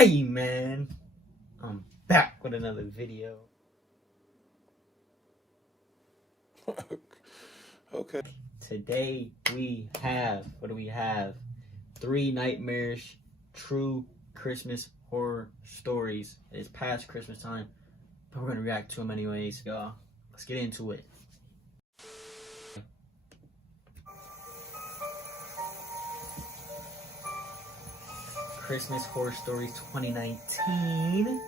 Hey man, I'm back with another video. Okay. Today we have, what do we have? 3 nightmarish true Christmas horror stories. It's past Christmas time, but we're gonna react to them anyways, y'all. Let's get into it. Christmas Horror Stories 2019.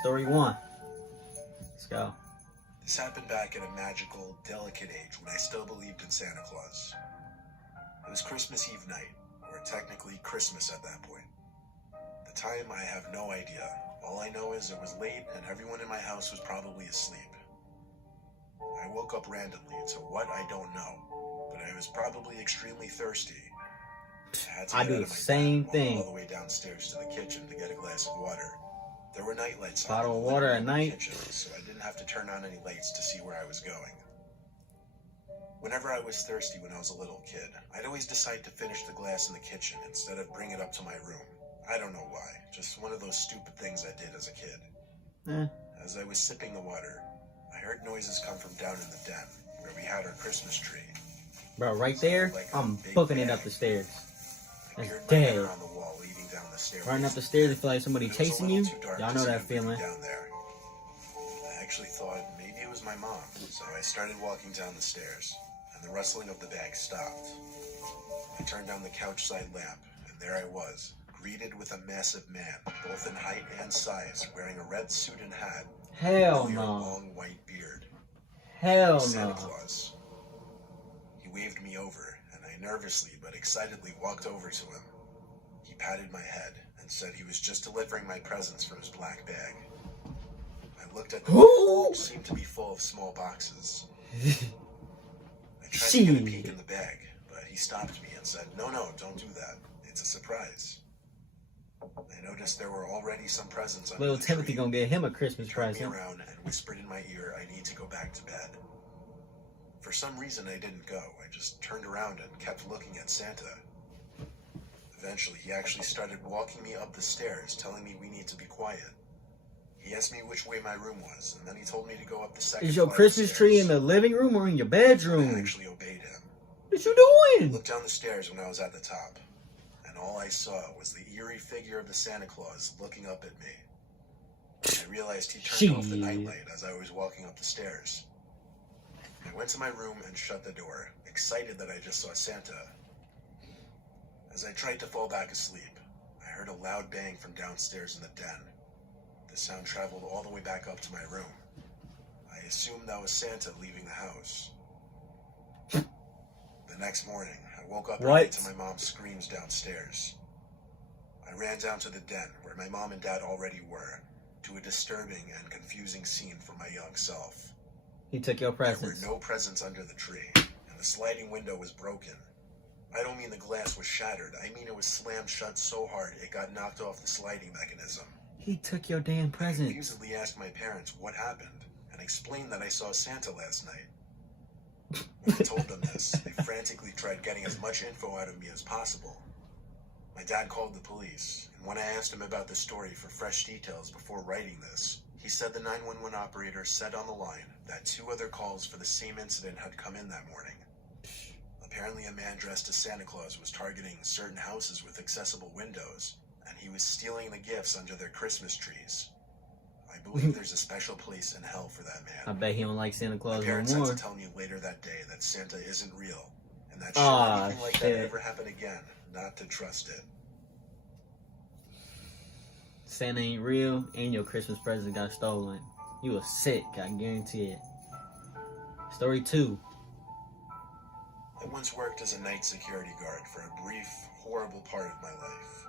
Story 1. Let's go. This happened back at a magical, delicate age when I still believed in Santa Claus. It was Christmas Eve night, or technically Christmas at that point. The time, I have no idea. All I know is it was late and everyone in my house was probably asleep. I woke up randomly to what I don't know, but I was probably extremely thirsty. I had to I get do out the of my same bed and walk thing. all the way downstairs to the kitchen to get a glass of water. There were night lights on Bottle in of the water living at room night. kitchen, so I didn't have to turn on any lights to see where I was going. Whenever I was thirsty when I was a little kid, I'd always decide to finish the glass in the kitchen instead of bring it up to my room. I don't know why, just one of those stupid things I did as a kid. As I was sipping the water, I heard noises come from down in the den, where we had our Christmas tree. Bro, right there, Like I'm big booking it bag. up the stairs. I That's peered my head dead. around the wall leading down the stairway. Running up the stairs, I feel like somebody But it was a chasing little you. too dark Y'all to know see that who could be feeling. down there. I actually thought maybe it was my mom, so I started walking down the stairs, and the rustling of the bag stopped. I turned down the couch side lamp, and there I was, greeted with a massive man, both in height and size, wearing a red suit and hat, Hell and a no. long white beard. Hell Santa no. Claus. He waved me over, and I nervously but excitedly walked over to him. He patted my head and said he was just delivering my presents from his black bag. I looked at the bag, which seemed to be full of small boxes. I tried to get a peek in the bag, but he stopped me and said, No, don't do that. It's a surprise. I noticed there were already some presents under Little the Timothy tree. gonna get him a Christmas He turned me present. around and whispered in my ear, I need to go back to bed. For some reason, I didn't go. I just turned around and kept looking at Santa. Eventually, he actually started walking me up the stairs, telling me we need to be quiet. He asked me which way my room was, and then he told me to go up the second Is your flight of Christmas tree in stairs. the living room or in your I bedroom? actually obeyed him. What you I doing? looked down the stairs when I was at the top, and all I saw was the eerie figure of the Santa Claus looking up at me. I realized he turned off the nightlight as I was walking up the stairs. I went to my room and shut the door, excited that I just saw Santa. As I tried to fall back asleep, I heard a loud bang from downstairs in the den. The sound traveled all the way back up to my room. I assumed that was Santa leaving the house. The next morning, I woke up early to my mom's screams downstairs. I ran down to the den, where my mom and dad already were, to a disturbing and confusing scene for my young self. He took your There presents. were no presents under the tree, and the sliding window was broken. I don't mean the glass was shattered, I mean it was slammed shut so hard it got knocked off the sliding mechanism. He took your damn I presents. confusedly asked my parents what happened, and explained that I saw Santa last night. When I told them this, they frantically tried getting as much info out of me as possible. My dad called the police, and when I asked him about the story for fresh details before writing this, he said the 911 operator said on the line that 2 other calls for the same incident had come in that morning. Apparently a man dressed as Santa Claus was targeting certain houses with accessible windows, and he was stealing the gifts under their Christmas trees. I believe there's a special place in hell for that man. I bet he don't like Santa My Claus no parents had more. to tell me later that day that Santa isn't real, and that should anything like that ever happen again, not to trust it. Santa ain't real, and your Christmas present got stolen. You was sick, I guarantee it. Story 2. I once worked as a night security guard for a brief, horrible part of my life.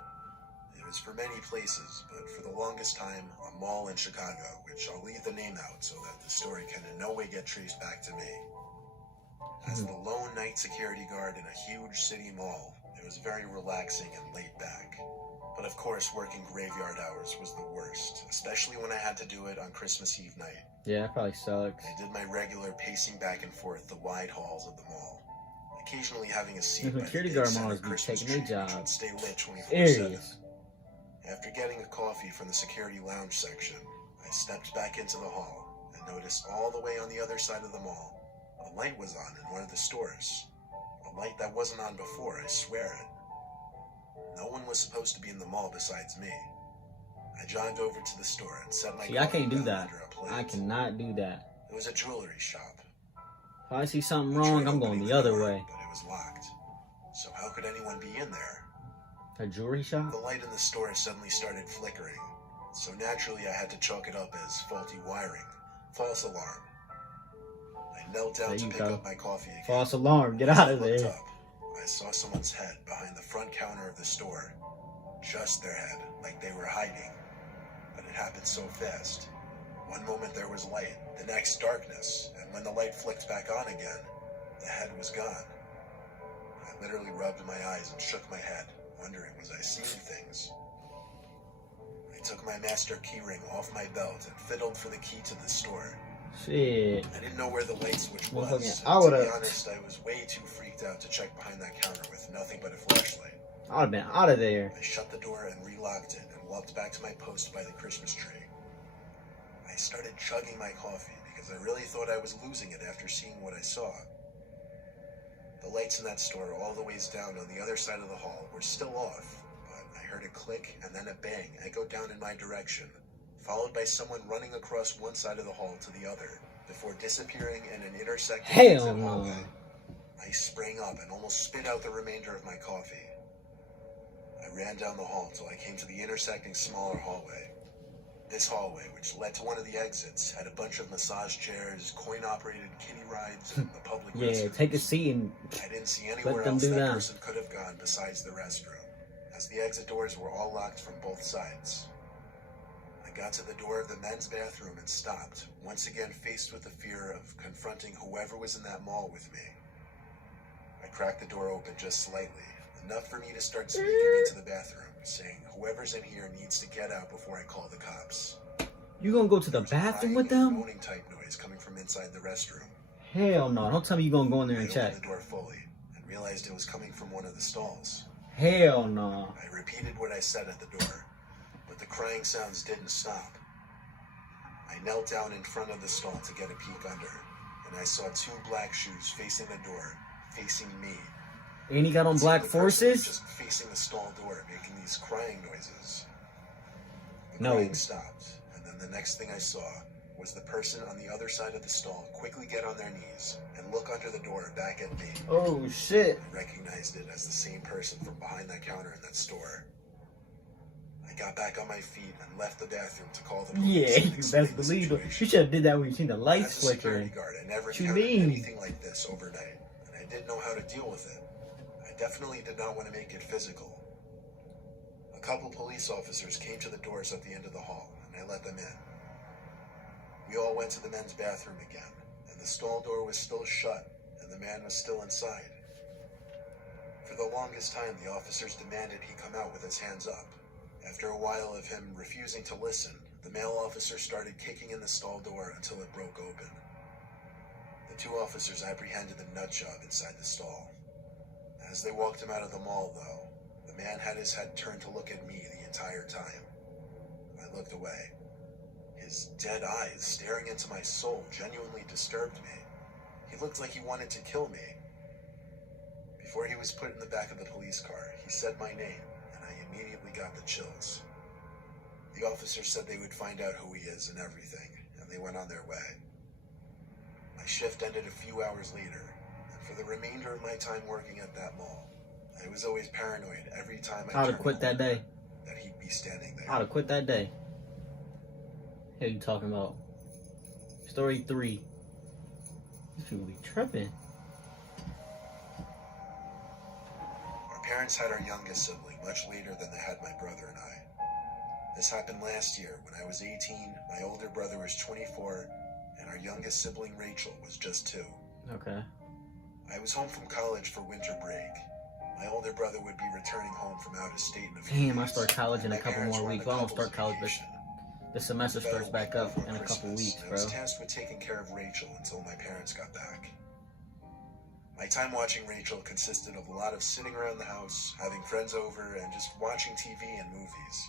It was for many places, but for the longest time, a mall in Chicago, which I'll leave the name out so that the story can in no way get traced back to me. As the lone night security guard in a huge city mall, it was very relaxing and laid back. But of course, working graveyard hours was the worst, especially when I had to do it on Christmas Eve night. Yeah, that probably sucks. I did my regular pacing back and forth the wide halls of the mall, occasionally having a seat The by the security big guard center models be Christmas taking their tree, which job would stay lit 24/7. serious. After getting a coffee from the security lounge section, I stepped back into the hall and noticed all the way on the other side of the mall, a light was on in one of the stores. A light that wasn't on before, I swear it. No one was supposed to be in the mall besides me. I jogged over to the store and set my See, I coffee can't do down that. under a plate. I cannot do that. It was a jewelry shop. If I see something I wrong, tried I'm going opening the other door, way. But it was locked. So how could anyone be in there? A jewelry shop? The light in the store suddenly started flickering, so naturally I had to chalk it up as faulty wiring. False alarm. I knelt down There to you pick go. up my coffee again. False alarm. Get As out I of looked there. up, I saw someone's head behind the front counter of the store. Just their head, like they were hiding. But it happened so fast. One moment there was light, the next darkness, and when the light flicked back on again, the head was gone. I literally rubbed my eyes and shook my head, wondering was I seeing things. I took my master keyring off my belt and fiddled for the key to the store. Shit. I didn't know where the light switch Motherfucking- was. I And to be would've- honest, I was way too freaked out to check behind that counter with nothing but a flashlight. I would have been out of there. I shut the door and relocked it and walked back to my post by the Christmas tree. I started chugging my coffee because I really thought I was losing it after seeing what I saw. The lights in that store all the ways down on the other side of the hall were still off, but I heard a click and then a bang echo down in my direction, followed by someone running across one side of the hall to the other, before disappearing in an intersecting Hell exit no. hallway. I sprang up and almost spit out the remainder of my coffee. I ran down the hall till I came to the intersecting smaller hallway. This hallway, which led to one of the exits, had a bunch of massage chairs, coin-operated kiddie rides, and the public Yeah, restrooms. take a seat and I didn't see anywhere them else do that that. person could have gone besides the restroom, as the exit doors were all locked from both sides. I got to the door of the men's bathroom and stopped, once again faced with the fear of confronting whoever was in that mall with me. I cracked the door open just slightly, enough for me to start speaking into the bathroom, saying whoever's in here needs to get out before I call the cops. you gonna go to the There was a bathroom crying with and them? moaning type noise coming from inside the restroom. Hell no. Don't tell me you gonna go in there I and opened check. the door fully and realized it was coming from one of the stalls. Hell no. I repeated what I said at the door, but the crying sounds didn't stop. I knelt down in front of the stall to get a peek under, and I saw two black shoes facing the door, facing me. And he got on Black The person was Forces? just facing the stall door, making these crying noises. The No. crying stopped, and then the next thing I saw was the person on the other side of the stall quickly get on their knees and look under the door back at me. Oh shit. I recognized it as the same person from behind that counter in that store. I got back on my feet and left the bathroom to call the police. Yeah, and you explain best the believe it. situation. You should have did that when you seen the As lights a security flickering. guard, I never What you encountered mean? anything like this overnight, and I didn't know how to deal with it. I definitely did not want to make it physical. A couple police officers came to the doors at the end of the hall, and I let them in. We all went to the men's bathroom again, and the stall door was still shut, and the man was still inside. For the longest time, the officers demanded he come out with his hands up. After a while of him refusing to listen, the male officer started kicking in the stall door until it broke open. The two officers apprehended the nut job inside the stall. As they walked him out of the mall, though, the man had his head turned to look at me the entire time. I looked away. His dead eyes staring into my soul genuinely disturbed me. He looked like he wanted to kill me. Before he was put in the back of the police car, he said my name, and I immediately got the chills. The officers said they would find out who he is and everything, and they went on their way. My shift ended a few hours later, and for the remainder of my time working at that mall, I was always paranoid every time I I'd have turned quit a that corner day. that he'd be standing there. I'd have quit that day. What are you talking about? Story 3. These people be tripping. Our parents had our youngest sibling much later than they had my brother and I. This happened last year when I was 18, my older brother was 24, and our youngest sibling Rachel was just 2. Okay. I was home from college for winter break. My older brother would be returning home from out of state in a few Damn, I days, start college in and a my couple parents more were on weeks. a Well, I don't couple's start college, but vacation. the semester About starts a back week up before in a couple Christmas, weeks, and I bro. was tasked with taking care of Rachel until my parents got back. My time watching Rachel consisted of a lot of sitting around the house, having friends over, and just watching TV and movies.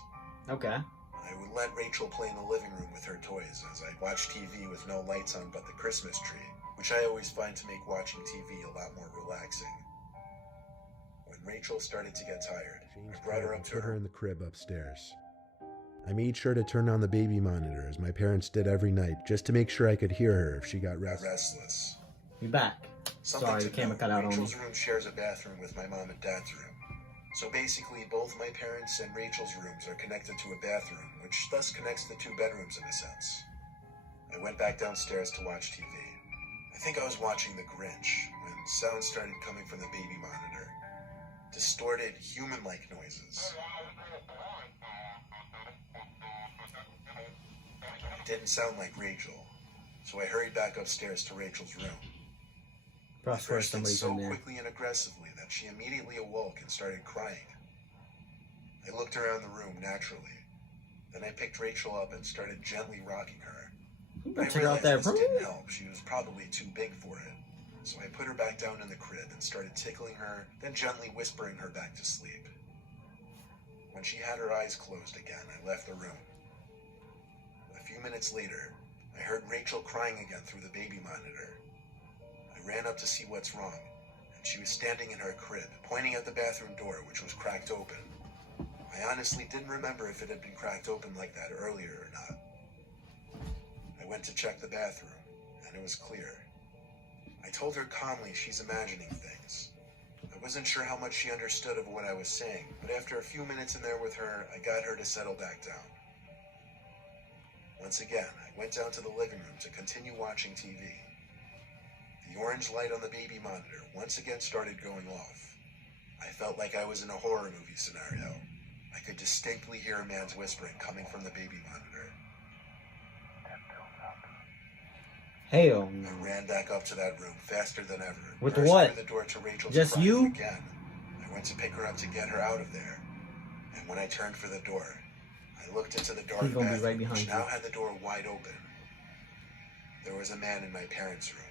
Okay. I would let Rachel play in the living room with her toys as I'd watch TV with no lights on but the Christmas tree, which I always find to make watching TV a lot more relaxing. When Rachel started to get tired, I brought her up to put her her in the crib upstairs. I made sure to turn on the baby monitor, as my parents did every night, just to make sure I could hear her if she got restless. We back. Something Sorry, to the camera note, cut out on me. Rachel's room shares a bathroom with my mom and dad's room. So basically, both my parents' and Rachel's rooms are connected to a bathroom, which thus connects the two bedrooms in a sense. I went back downstairs to watch TV. I think I was watching The Grinch when sounds started coming from the baby monitor. Distorted, human-like noises. It didn't sound like Rachel, so I hurried back upstairs to Rachel's room. I Probably burst in somebody's so in there. quickly and aggressively that she immediately awoke and started crying. I looked around the room naturally. Then I picked Rachel up and started gently rocking her. But I Check out realized that this room. didn't help. She was probably too big for it. So I put her back down in the crib and started tickling her, then gently whispering her back to sleep. When she had her eyes closed again, I left the room. A few minutes later, I heard Rachel crying again through the baby monitor. I ran up to see what's wrong, and she was standing in her crib, pointing at the bathroom door, which was cracked open. I honestly didn't remember if it had been cracked open like that earlier or not. I went to check the bathroom, and it was clear. I told her calmly she's imagining things. I wasn't sure how much she understood of what I was saying, but after a few minutes in there with her, I got her to settle back down. Once again, I went down to the living room to continue watching TV. The orange light on the baby monitor once again started going off. I felt like I was in a horror movie scenario. I could distinctly hear a man's whispering coming from the baby monitor. Hell I no. ran back up to that room faster than ever. With burst what? through the door to Rachel's Just crying you? Again. I went to pick her up to get her out of there. And when I turned for the door, I looked into the dark He's gonna be bathroom, right behind which you. now had the door wide open. There was a man in my parents' room,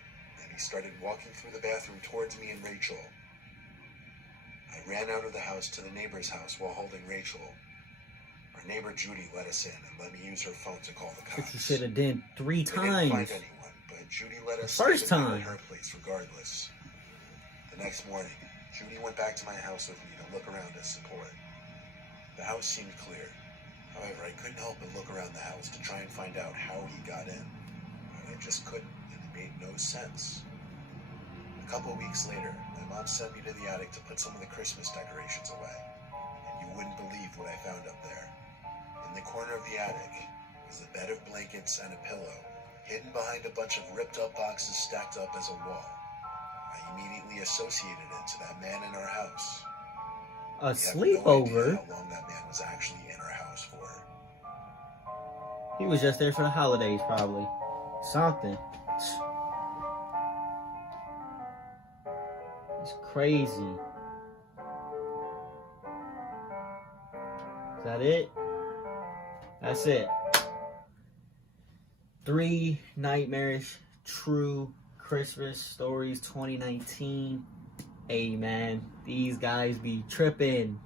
and he started walking through the bathroom towards me and Rachel. I ran out of the house to the neighbor's house while holding Rachel. Our neighbor Judy let us in and let me use her phone to call the But you cops. should have done 3 We didn't find times. anyone, but Judy let us The first stay the night time. at her place regardless. The next morning, Judy went back to my house with me to look around as support. The house seemed clear. However, I couldn't help but look around the house to try and find out how he got in. But I just couldn't, and it made no sense. A couple weeks later, my mom sent me to the attic to put some of the Christmas decorations away. And you wouldn't believe what I found up there. In the corner of the attic was a bed of blankets and a pillow, hidden behind a bunch of ripped up boxes stacked up as a wall. I immediately associated it to that man in our house. A We have no sleepover? idea how long that man was actually in our house for. He was just there for the holidays, probably. Something. It's crazy. Is that it? That's it. 3 nightmarish true Christmas stories 2019. Hey man, these guys be tripping.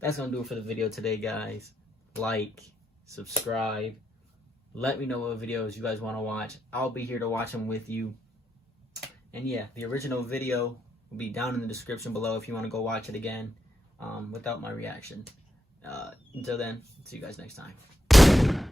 That's gonna do it for the video today, guys. Like, subscribe. Let me know what videos you guys want to watch. I'll be here to watch them with you. And yeah, the original video will be down in the description below if you want to go watch it again without my reaction. Until then, see you guys next time.